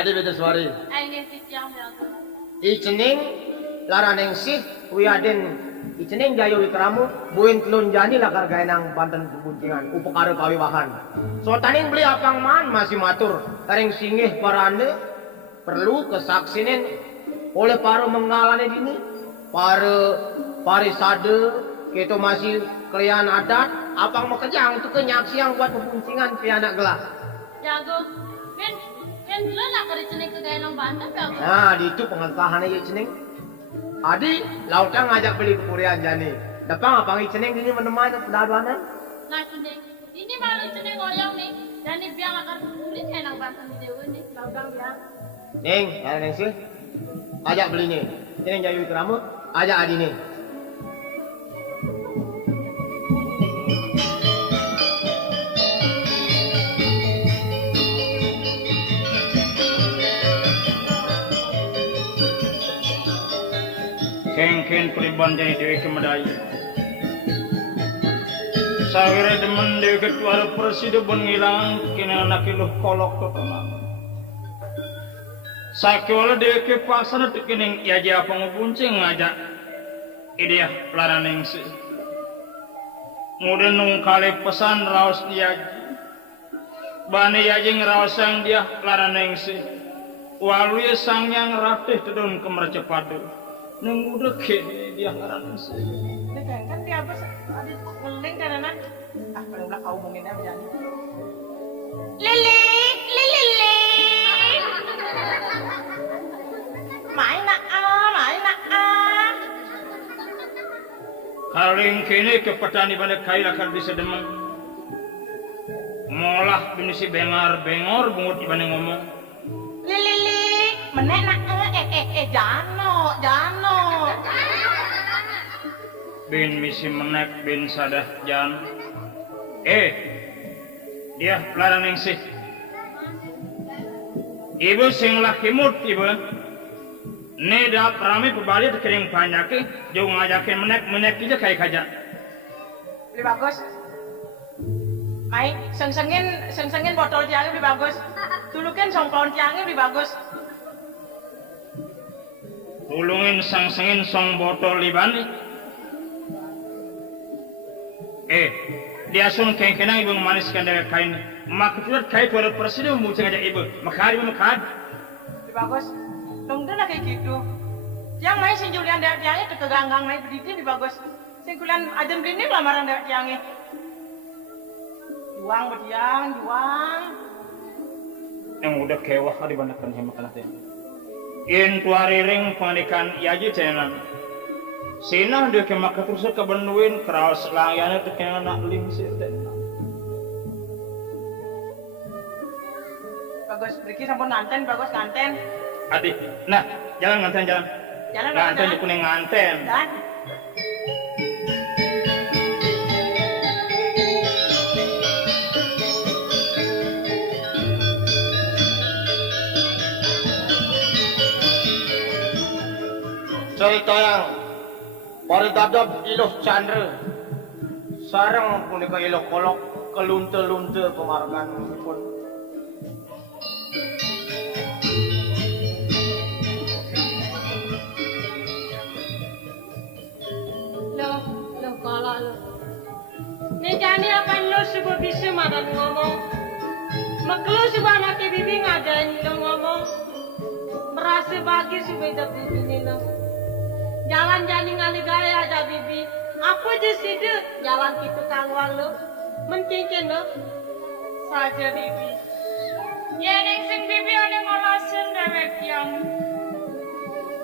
Adi beda suari. Aing tiang ya. Icening laraneng sih wiaden icening jayo wikramu buin telun jani lakar gaenang banten kebuncingan upakara pawiwahan. So taning beli apang man masih matur taring singgih parane perlu kesaksinen oleh para mengalane dini para parisade kita masih kalian adat apang makejang tu kenyaksiang buat kebuncingan pianak gelah. Jago. Kan lo nak kerja ceneng ke gaenang banten ya. Nah, di itu pengesahan aja ceneng. Adi, lautnya ngajak beli kepurian jani. Dapang apa ceneng ini menemani pedaduanan? Nah ceneng, ini baru ceneng oyong nih. Dan ini biang akan kulit gaenang banten di dewa nih. Lautang biang. Neng, ya neng sih. Ajak beli nih. Ceneng jayu keramu, ajak Adi nih. Kengken pribon jadi dewi kemedai. Sawire demen dewi ketua presiden pun ngilang kena anak iluh kolok ke tanah. Sakwala dewi kepaksa tekening ya dia pengubuncing ngajak idea pelaraneng si. Nguden nung kali pesan raus dia. Bani yajing raus sang dia pelaraneng si. Walu sang yang ratih tedun kemercepadu. Neng udah ke dia ngaran sih. Kan dia apa ada ngeling karena ah kalau udah kau ngomongin apa jadi. Lili. Main nak. Kaling kini ke petani pada kail akan bisa demen. Molah bini si bengor bungut ibane ngomong. Lili. Menek nak Jano. Bin misi menek bin sadah jan. Dia pelaran yang sih. Ibu sing laki mut ibu. Ne dah rame pebali terkering banyak jauh ngajakin menek aja kayak kaja. Lebih bagus. Mai seng-sengin botol tiangnya lebih bagus. Tulukan songkon tiangnya lebih bagus. Tulungin sang-sengin song botol libani. Dia sun kengkenang ibu memaniskan dari kain. Maka tidak kait walau presiden memucing aja ibu. Makari. Lebih bagus. Tunggu lah kayak gitu. Yang main sing Julian dari tiangnya keganggang main berdiri lebih bagus. Sing kulian adem brini lamaran dari tiangnya. Juang. Yang udah kewah dibandakan hemat teh. In tuariring panikan yaji cenan. Sina dia kemak terus kebenuin kraus layane teu kena nak lingsir teh. Bagus, Riki sampun nganten, bagus nganten. Adi, nah, jalan nganten jalan. Jalan nganten di kuning nganten. Dan Cerita yang paridadab iluh candra sarang punika iluh kolok kelunte-lunte kemargan pun. Lo kalah lo. Ni jani apa lo subuh bisa madan ngomong. Maklo subuh anak bibi ngadain lo ngomong. Merasa bagi subuh hidup bibi ni lo. Jalan jani ngali gaya aja bibi. Apa je situ jalan kita kangwang lo. Mencincin lo. Saja bibi. Ya neng sing bibi ada ngolasin dewek yang.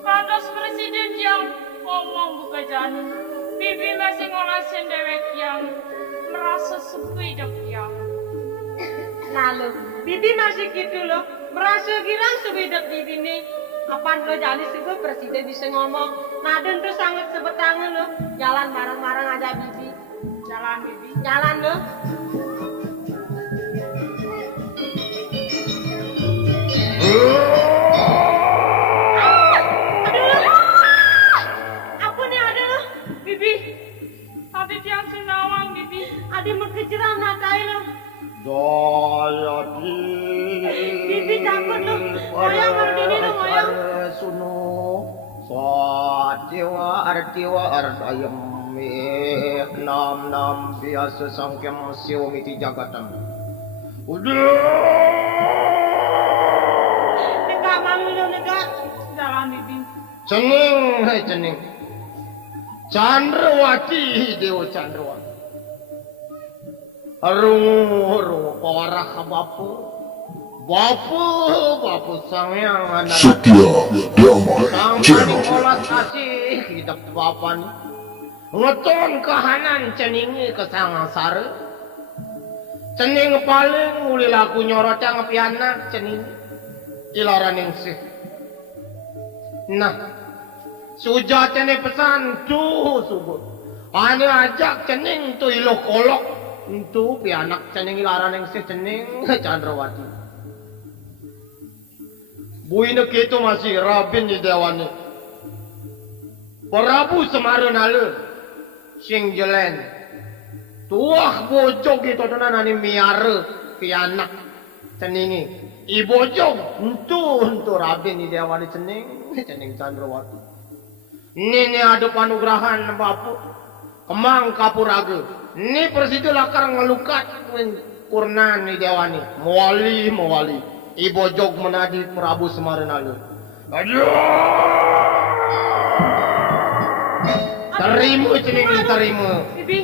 Kantos presiden yang ngomong buka jani. Bibi masih ngolasin dewek yang merasa sepi hidup yang. Lalu, bibi masih gitu loh, merasa gila sepi hidup bibi nih. Apaan lo jadi sih presiden bisa ngomong, Naden tuh sangat sebetangan lo, jalan marang-marang aja bibi. Jalan bibi, jalan lo. Jayati. Bibi takut lo. Ngoyong baru ini lo ngoyong. Sunu. Satiwa artiwa ardayam. Nam nam biasa sangkyam siomiti jagatam. Udah. Negak malu lo negak. Dalam bibi. Cening, hai cening. Chandrawati, Dewa Chandrawati. Rungu pawarah bapu. Bapu sangyang anak. Setia Dharma Channel. Olah kasih hidup bapan. Ngeton kahanan ceningi ke sangasar. Cening paling uli laku nyorotang pianak cening. Ilaran yang sih. Nah, suja cening pesan tuh subuh. Ane ajak cening tu ilok kolok. Itu pianak cening ilaran yang sih cening Chandrawati. Buina gitu masih rabin di dewani. Prabu Semaranala sing jelen. Tuah bojog itu tenan ani miara pianak ceningi. Ibojog untuk rabin di dewani cening Chandrawati. Ini ada panugrahan bapu. Kemang kapuraga. Ini persidu lakar ngelukat kurnan di dewani. Mewali. Ibojog menadi Prabu Semaranala. Aduh! Terima cening terima. Bibi.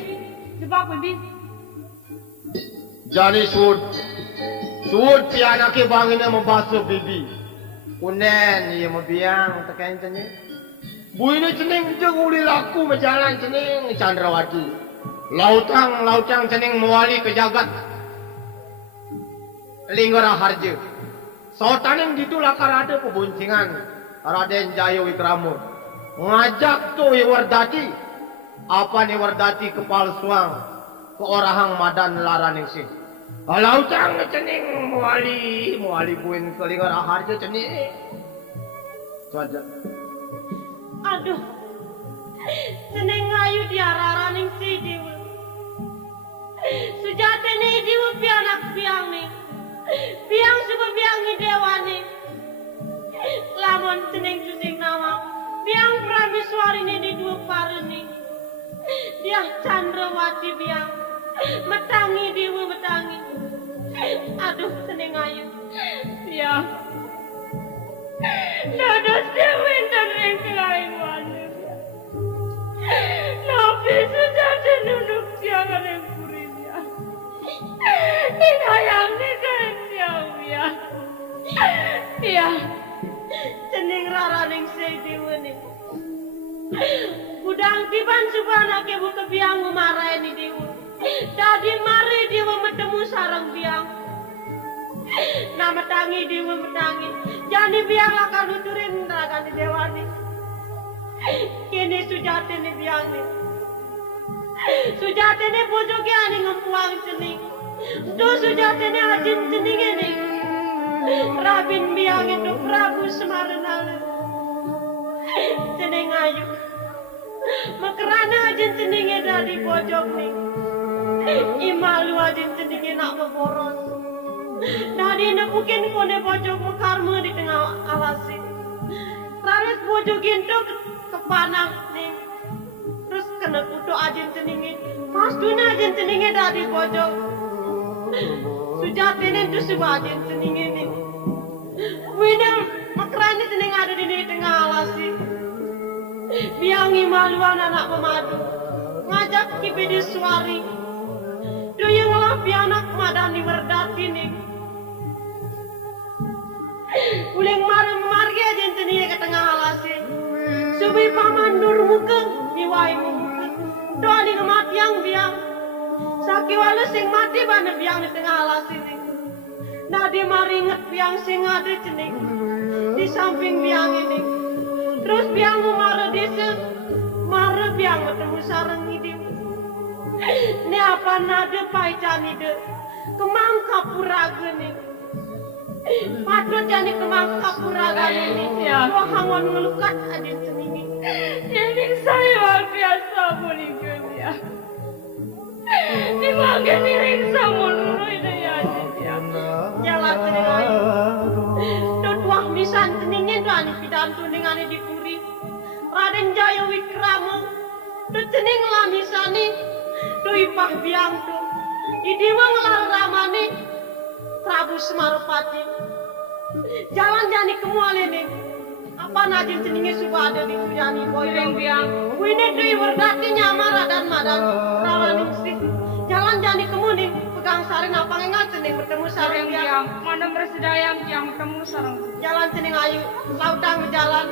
Coba bibi. Jadi sud pianake bangina membasuh bibi. Kunen iya membiang tekan cening. Buina cening jeng uli laku berjalan cening Chandrawati. Lautang cening mewali ke jagat. Linggara harja. Sotaning gitu lakar ada pebuncingan Raden Jaya Wikrama. Ngajak tu Wardati. Apa ni Wardati kepal suang ke orahang madan laraning sih. Lautang cening mewali buin ke linggara harja cening. Saja. Aduh. Seneng ayu diararaning si Dewa. Sejatene Dewa pianak piang ni. Piang suka piangi Dewa ni. Lamun seneng susing nama. Piang Prameswari ni di dua pare ni. Dia Chandrawati piang. Metangi Dewa metangi. Aduh seneng ayu. Piang. Dados Dewi tereng kelain wani. Nabi sejati nunduk siangan yang kurinya. Inayang ni kain siang ya. Ya, cening raraning Dewa ni. Udang tiban subana ke buka biang marahin ni Dewa. Dadi mari Dewa metemu sarang biang. Nama tangi Dewa metangi. Jani biang lakar nuturin raga ni Dewa ni. Kini sujati ni biang ni. Sujati ni bojogi ani ngempuang cening. Tu sujati ni ajin cening ini. Rabin biang itu Prabu Semaranala. Cening ayu. Makerana ajin ceningnya dari bojog ni. Imalu ajin ceningnya nak berboros. Nadi nak mungkin kone bojog mekarma di tengah alasi. Raris bojogin tu kepanang ni. Terus kena kutuk ajin ceningin. Pastuna ajin ceningin dari bojog. Sujatinin tu sebuah ajin ceningin ni. Wina makrani cening ada di tengah alasi. Biangi maluan anak pemadu. Ngajak kipidi suari. Tu yang lapi anak madani Wardati ni. Uling marem-margi aja ceningin ke tengah alasi. Subi paman nur muka, niwai muka. Doa di kematian biang. Saki walu sing mati bana biang di tengah alas ini. Nadi maringet biang sing ada cening. Di samping biang ini. Terus biang mara desa. Mara biang ketemu sarang ini. Ni apa nada paicani de. Kemang kapuraga ni. Patut jani kemang kapuraga ni. Dua hangon ngelukat adin ceningi. Jadi saya biasa boleh ya. Di bagian ini sama dulu ini ya urusan teningin do ani pidantu ningane dipuri. Raden Jaya Wikramo do tening lamisani do ipah biangtu. Idiwang laramani Prabu Semarpati. Jalan jani kemuale nih. Apa najin teningnya suka ada di Suyani Boyreng biang. Wini dui berdati nyamara dan madan rawaning sih. Jalan jani kemuning pegang sareng apa ngengat tening bertemu sareng biang. Mana bersedayang yang bertemu sarang. Jalan tening ayu lautang jalan.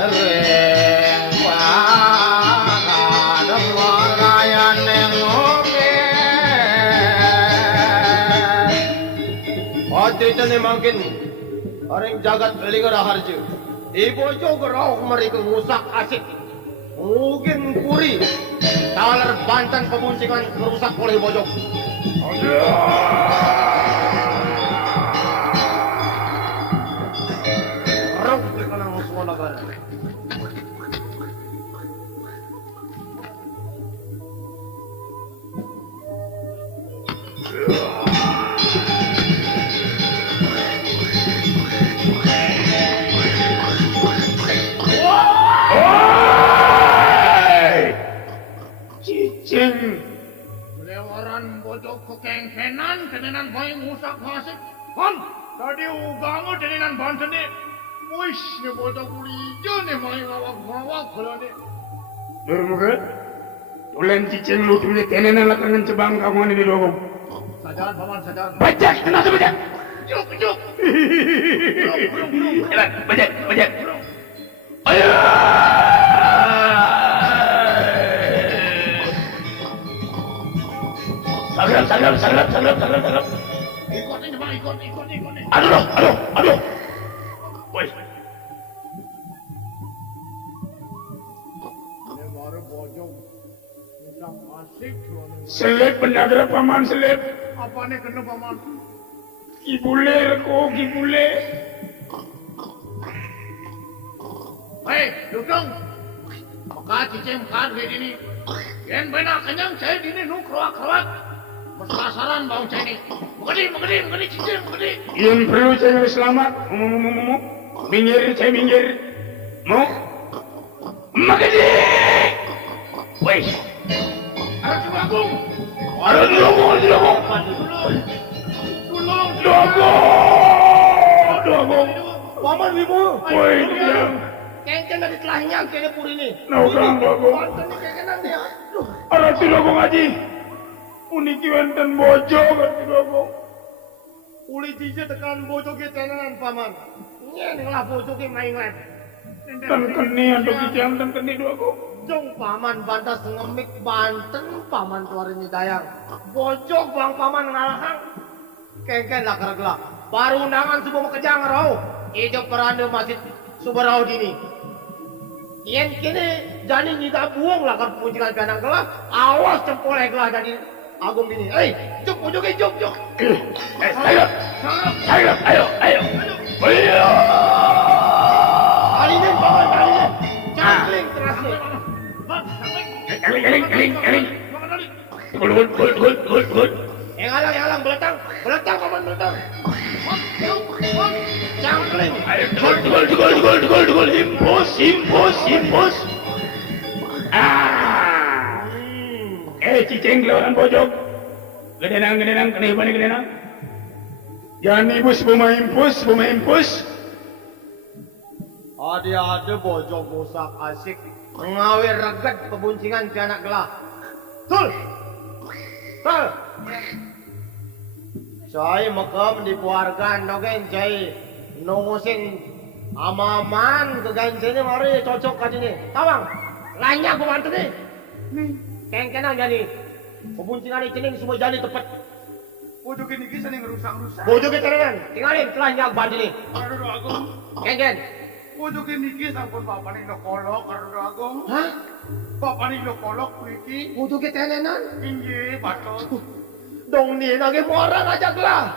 Reng pada marayan nengoke. Hati tene makin orang jagat belingar harju. Ibu juga rauh mereka ngusak asik. Mungkin puri. Talar Banten pembuncingan merusak oleh bojok. Rauh dikenang semua negara. Cicing lewaran bojok kekengkenan tenenan bayi ngusak hasik han tadi ugango tenenan Banten ni wis ni bojok ulijo ni bayi ngawak-ngawak kalau ni bermuka tulen cicing lu tulen tenenan lakangan cebang kamu ni di logong Sajaran paman sajaran. bajak kena tu bajak juk juk bajak bajak ayo Sagrap. Ikut ini bang, ikut. Aduh. Woi. Ini baru bojok. Ngusak asik. Selip benar paman selip. Apa nih kena paman? Kibule. Hei, dudung. Maka cicing kan di sini. Yang benar kenyang saya di sini nukroak. Penasaran bau saya ini. Begini cicing, begini. Yang perlu saya selamat. Minggir. Mau? Makasih. Woi. Ada tulung. Tulung. Paman Wibu. Woi, diam. Kengken dari telahnya kene puri ini. Naukang Dogong. Banten ini kengkenan dia. Ada Dogong aji. Uniki wenten bojo kan Dogong. Uli tije tekan bojoke tenanan paman. Nyen lah bojoke main lem. Dan keni untuk dijam dan keni Dogong. Jong paman bantas ngemik Banten paman tuarin dayang. Bojok bang paman ngalahang. Kengken lah keraglah. Baru undangan subuh kejang rau. Ijo peranda masjid Subarau dini. Yen kini jadi nyita buang lah kan puncingan kanang gelah. Awas cempoleh gelah jadi agung bini. Juk. Ayo. Ayo. Alinin paman, alinin. Cangkling terasnya. Eling. Gul. Yang alang, beletang paman, beletang. Cangkling. Ayo, gol. Himpus. Cicing lawan pojok. Gedenang, kenapa gedenang? Jangan ibus bumahimpus. Ada bojok musak asik. Ngawir reget pebuncingan ke anak gelah. Tul. Saya makam di puargan dogen saya nungusin amaman ke gansene mari cocok kajine. Tawang. Lanyak pembantu nih. Kengkenang jadi. Pebuncingan ini semua jadi tepat. Pojok ini kisah yang rusak. Bojok tenan. Tinggalin telanjak bandi nih. Aduh aku. Kengken. Pojok ini kisah pun bapak ini kolok. Aduh aku. Hah? Bapak ini kolok iki. Bojok tenanan. Inji batok. Dong nih lagi orang ajak lah.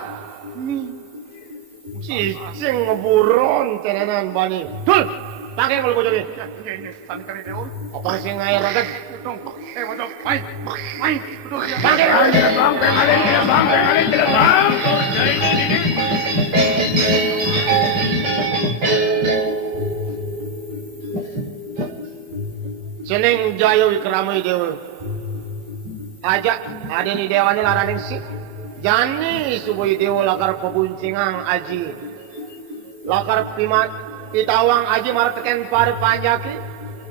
Cicing ngeburon tenanan bani. Tul. Pakai kalau bojok ini. Ini santai deun. Apa sih ngair reget? Tong. Bojok. Main. Pakai. Bang. Ceneng Jaya Wikramai Dewa. Ajak ada ni dewa ni laraning si. Jani suboy dewa lakar pabuncingang aji. Lakar pimat itawang aji marap teken paru panjaki.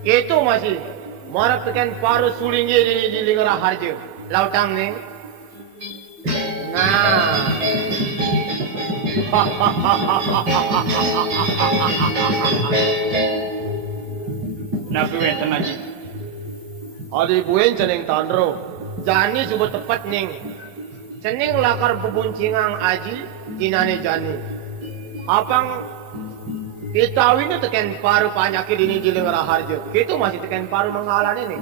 Itu masih marap teken paru sulinggi di lingara harjo. Lautang ni. Nah. Nabi wenten aji. Adi buen ceneng tandro. Jani subo tepat ning. Ceneng lakar pabuncingang aji dinane jani. Apang Itawi ni teken paru panyaki dini jiling raharjo. Itu masih teken paru mengalan ini.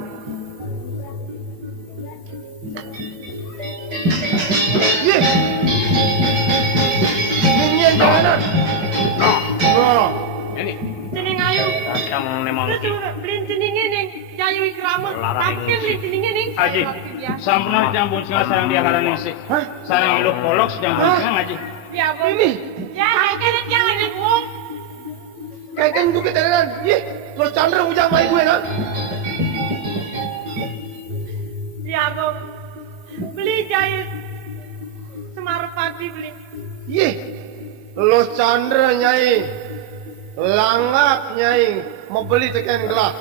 Ye. Ningin kanan. Nah. Ini. Cening ayu. Yang memang Terus belin cening ini. Jaya Wikrama. Larang Tapi belin cening ini. aji. Sampun jang buncingan sarang dia karang ningsih. Sarang iluh polok sedang buncingan aji. Ya, Bu. Ini. Ya, kayaknya jangan dibuang. Kayak kan juga tenan. Ye. Lo Chandra ujang mai gue kan. Ya, Bu. Beli Jaya Semarpati beli. Ye. Lo Chandra nyai. Langgap nyai. Mau beli teken gelah.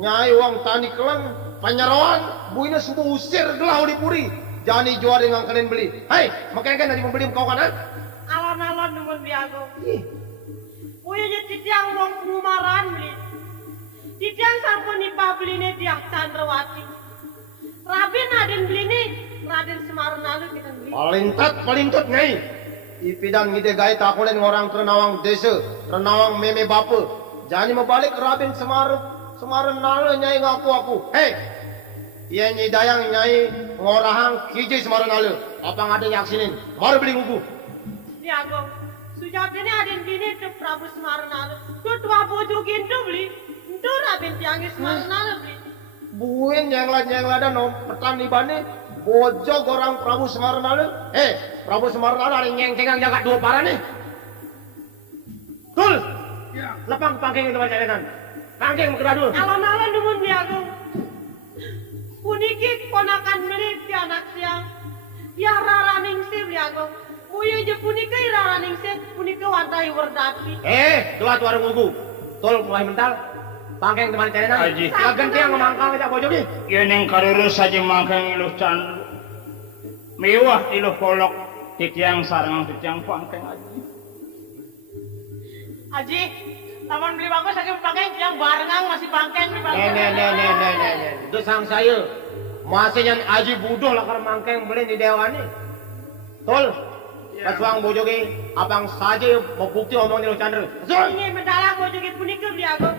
Nyai uang tani kelang. Panyarawan. Buina subuh usir gelah di puri. Jani jual dengan kalian beli. Hai. Makanya kan tadi membeli kau kanan. Alon-alon numun biago. Ye. Uya je titiang wong rumaran beli. Titiang sampun nipah beli ne diah Chandrawati. Raden aden beli ne. Raden Semarnalu kita beli. Paling tut nyai. Ipidang ngide gaya takulen orang Ternawang desa, Ternawang meme bapa. Jani membalik Raden Semaran nale nyai ngaku aku. Hei, iya nyai dayang nyai ngorahang kiji Semaran nale. Apa ngade yaksinin? Baru beli nguku. Diago. Sujatene aden bini ke Prabu Semarnalu. Tuh tua bojo gintu beli. Itu Raden tiangi Semarnalu beli. Buin nyengla no petani bani. Bojo orang Prabu Semarnalu. Prabu Semarnalu ada nyengcengang jaga dua para nih. Tul. Ya. Lepang pangking itu pacaran. Pangking dulu. Alon-alon numun biago. Puniki ponakan beli ti anak siang. Ya raraning si biago. Uya je punika raraning si punika wadai werdati. Gelah tu warung ugu. Tul mulai mental. Pangking teman cerenan. Aji. Lagan tiang ngemangkang kita bojo nih. Yan yang karurus saja mangkang iluh Chandra. Mewah iluh polok. Titiang sarang titiang pangkeng aji. Aji, taman beli bagus lagi pakai yang barengan masih pangkeng nih bagus. Nih. Itu sang saya. Masih yang aji budoh lah karena mangkeng beli di dewa nih. Tul. Kasuang bojo ki abang saja mau bukti omong ni lo Chandra. Betul. Ini mendalang bojo ke punika biago.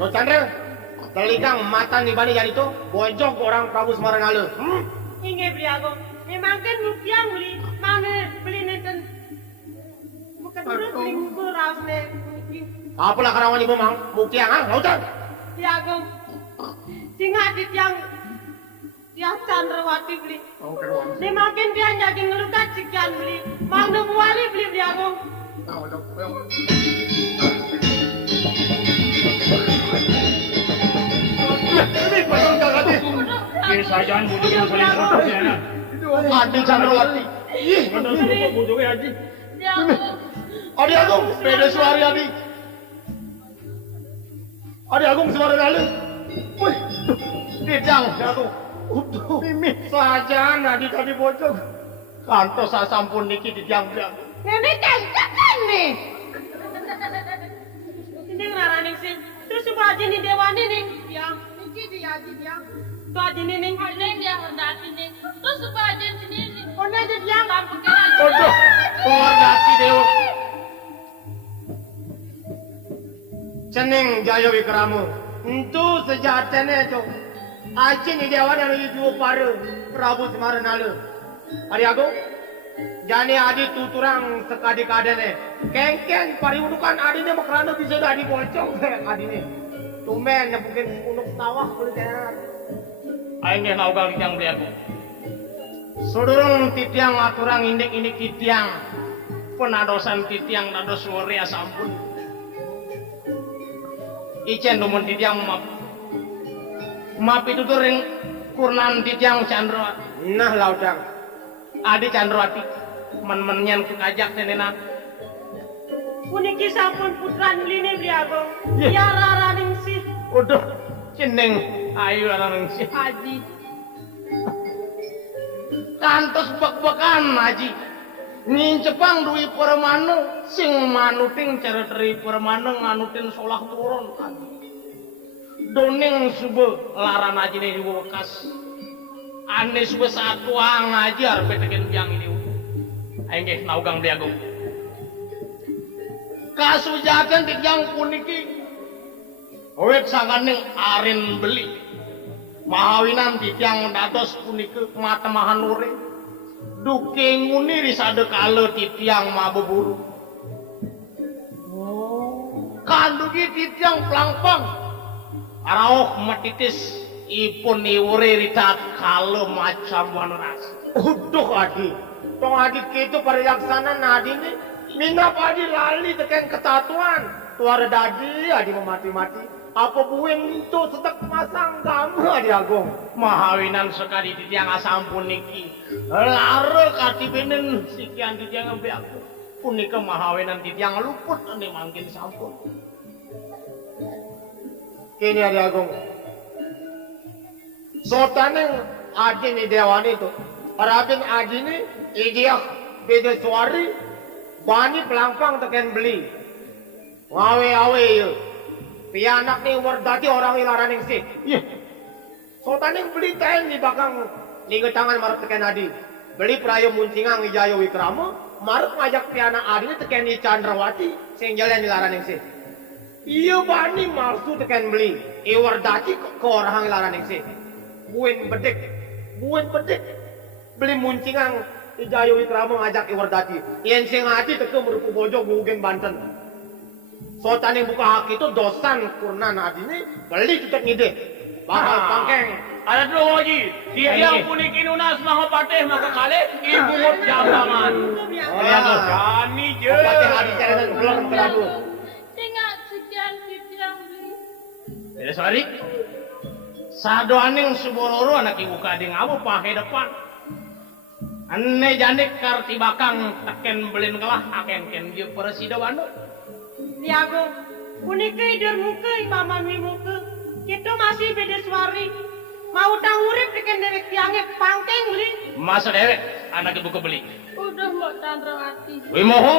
Lo Chandra, telikang mata ni bani jadi tu bojok orang Prabu Semarnalu. Inge biago. Memang kan mukiang beli. Mana beli neten. Bukan terus beli buku raus ne. Apalah karawan ibu mang mukiang lautan. Biago. Singa di tiang. Tiang Chandrawati beli. Memang kan dia jadi ngelukat sekian beli. Mang nemu beli biago. Ini pasang kakak Kiri sajaan bujuk yang saling kotor ya. Adi Chandrawati. Ih, Bener sumpah bujuknya aji. Biago. Adi Agung, beda suari Adi. Adi Agung Semarnalu. Wih, tidak Agung. Mimih saja nadi tadi bojok. Kanto saya sampun niki di tiang biang. Nenek kan nih. Ini ngaraning sih. Terus coba aja nih dewani nih. Ya, niki dia aja dia. Tuh aja nih nih. Ini dia hordati nih. Terus coba aja sini nih. Oh, aja dia nggak pakai aja. Bodoh, hordati dewa. Ceneng Jaya Wikramu. Itu sejatene tu. Aji ni dewa yang lagi dua paru Prabu Semarnalu. Adi Agung, jani adi tuturang sekadi kadene. Kengken pariudukan adi ni makrano bisa adi bocong adi ni. Tumen nyebukin unuk tawah kulit tenan. Aing ge naugal titiang beli aku. Sudurung titiang aturang indik-indik titiang. Penadosan titiang dados wori asampun. Icen dumun titiang maaf. Maaf itu tuh ring kurnan titiang Chandrawati. Nah laudang. Adi Chandrawati. Men-menyan kekajak tenena. Puniki sampun putran lini beli agong. Ya raraning si Udah ceneng ayo larang si Haji. kantos bak-bakan Haji. Ngincepang duwi permanu sing manuting cara teri permanu nganutin solah turun. Doning sube laran Haji nih juga bekas. Ane sube satu ngajar beteken biang ini. Aing ge naugang beli agung. Kasujakan tijang puniki wet sanganing arin beli mahawinan titiang dados puniki matemahan lure duke nguni risade kale titiang mabeburu kandugi titiang pelangpang arauh matitis ipun iure ritat kale macam waneras uduh adi tong adi itu parilaksana nadi ini minap adi lali teken ketatuan tuara dadi adi memati-mati apa bueng itu setek masang kamu adi agung mahawinan sekali titiang asampun niki lare katibenen sikian titiang ambe aku punika mahawinan titiang luput ane mangkin sampun kini adi agung sotaneng adi ni dewani itu parabing adi ni idiak beda suari bani pelangpang teken beli ngawe-awe yuk pianak nih wardati orang ilaraning sih iya sotaning beli teng di bakang lingga tangan marap teken adi beli prayo muncingang ijayo wikrama marap ngajak pianak adi teken di Chandrawati sing jalan ilaraning sih iya bani malsu teken beli iwardati ke orang ilaraning sih buen bedek beli muncingang ijayo wikrama ngajak iwardati yen sing adi teke merupu bojong ngugeng Banten sotaning buka hak itu dosan kurnan adine beli tutek ngide bakal pangkeng Ada dulu Haji, titiang puniki nunas maha patih maka kali ibu ngot jambangan. Jani je. patih adi jalan belum teradu Tinggal sekian titiang beli. Beda sorry. Sadoaning subororo anak ibu kading abu pakai depan. Ane janik karti bakang teken belin kelah aken ken dia presida wanu. Liago, puniki idur muka imamami muka. Kita masih beda suari. Mau utang urip deken dewek tiangnya pangkeng beli. Masa dewek anak ibu kebeli. Udah mbok Chandrawati. Wimoho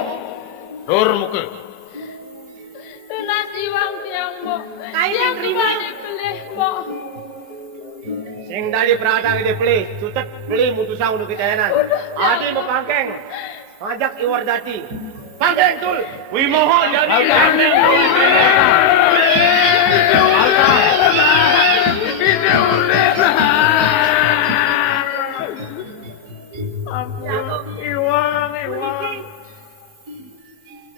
dur muka. Tunas iwang tiang mbok. Tiang terima dipelih mbok. sing dari peradang ide beli cutek beli mutusang untuk kecayanan adi mau pangkeng ngajak iwardati pangkeng tul Wimoho jadi kandeng.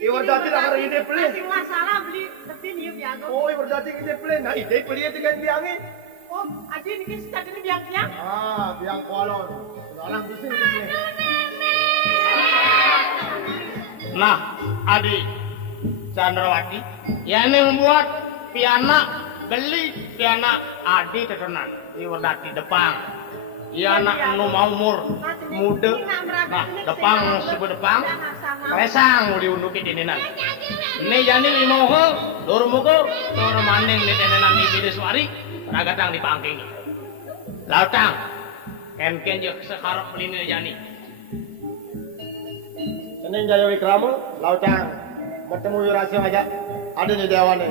iwardati lah karena ide beli Masih masalah beli tapi niup Liago. oh iwardati ide beli nah ide beli itu kan biangin Oh, adi niki sekat ini biang-biang. biang kolon orang bising itu beli Nah, Adi Chandrawati, yang membuat pianak beli pianak Adi tetenan iwardati depang. Iya anak nu mau umur muda. Nah, depang subuh depang. Resang diunduki dininan. Ini jani limoho, dur mugo, dur maning di dininan di bideswari, ragatang di pangking. Lautang, ken je sekarang melini jani. Senin Jaya Wikrama, Lautang, bertemu Wirasio aja, ada di Dewane.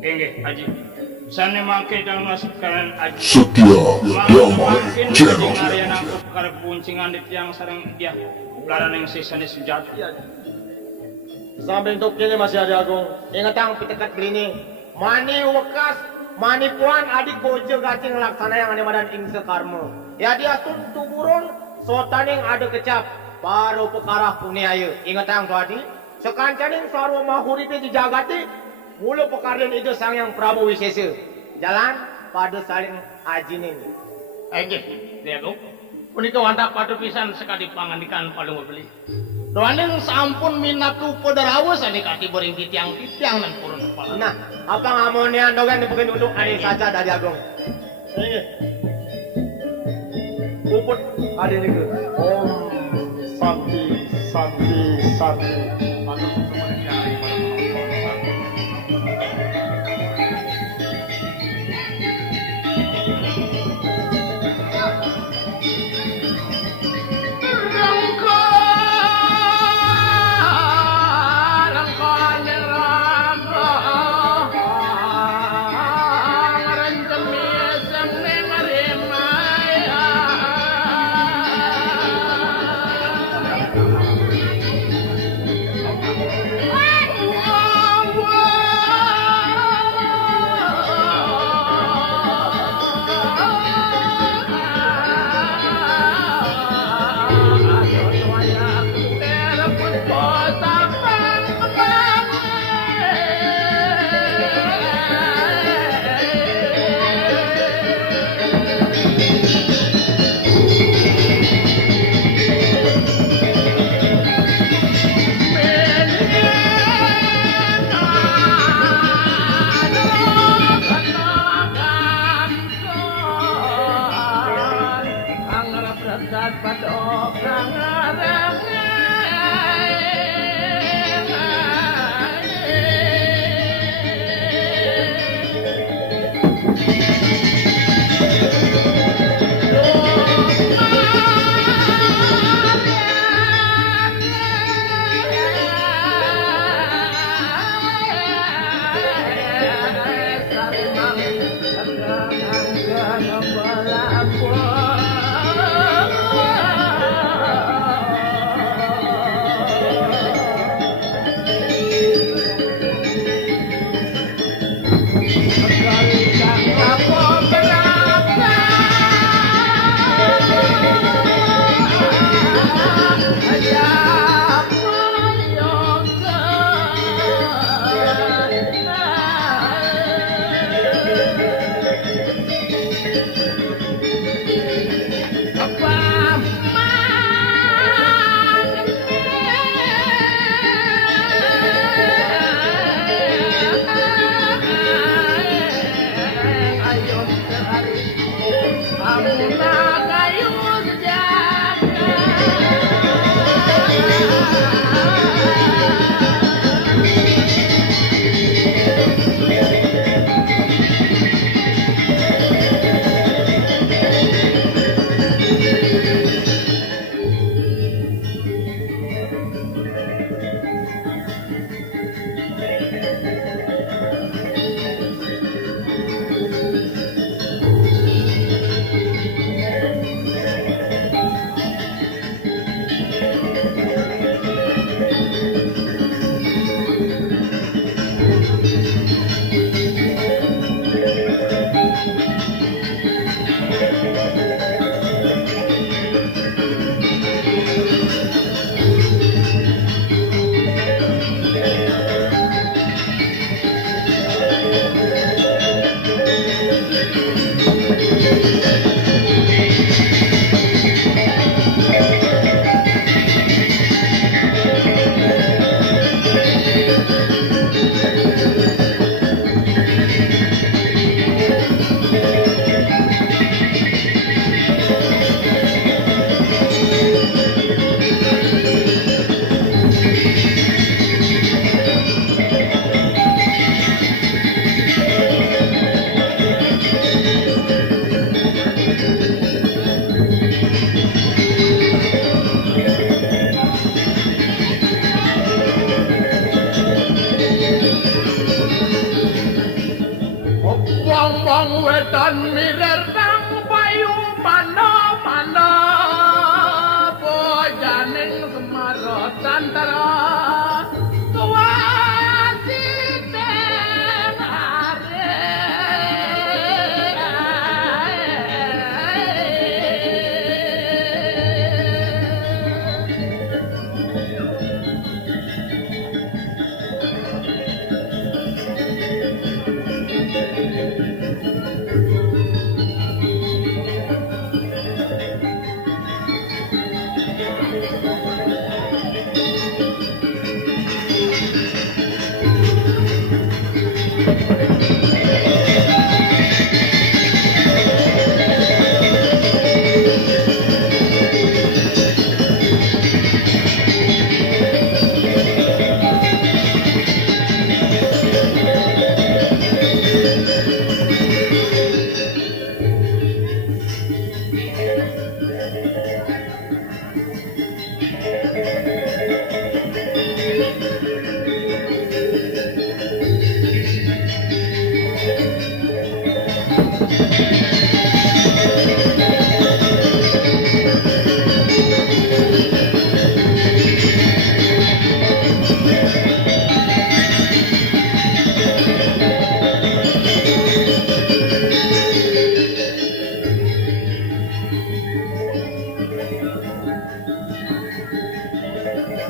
Enggak, Haji. Sana mangke dang masuk kalian Haji. Setia Damai Mungkin Channel. area nangkep kare puncingan di tiang sareng dia. Laran yang sisane sejati. Sampai untuk kini masih ada agung. Ingat ang pitekat beli ini. Mani wekas, mani puan adik bojo gacing laksana yang ada badan ing sekarmo. Ya dia tuntu burun, sotaning ada kecap. Baru pekarah punya ayo. Ingat ang tuadi. Sekancaning sarwa mahuripe di jagati. Mulu pekaryan itu sang yang Prabu Wisesa. Jalan pada saling ajinin. Nggih, Diago. Punika wantah padu pisan sekali pangandikan palung beli. Doaning sampun minatu podarawas ani kati boring titiang-titiang nan purun kepala. Nah, apa ngamonian dogan dibukin untuk ani saja dari Agung. Nggih. Puput ada ini ke. Om Santi Santi Santi. Padu semua dicari pada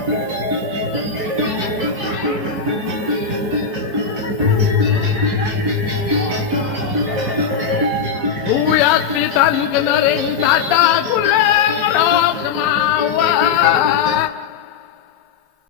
Uyak pitan kenaring tata kuleng rok semawa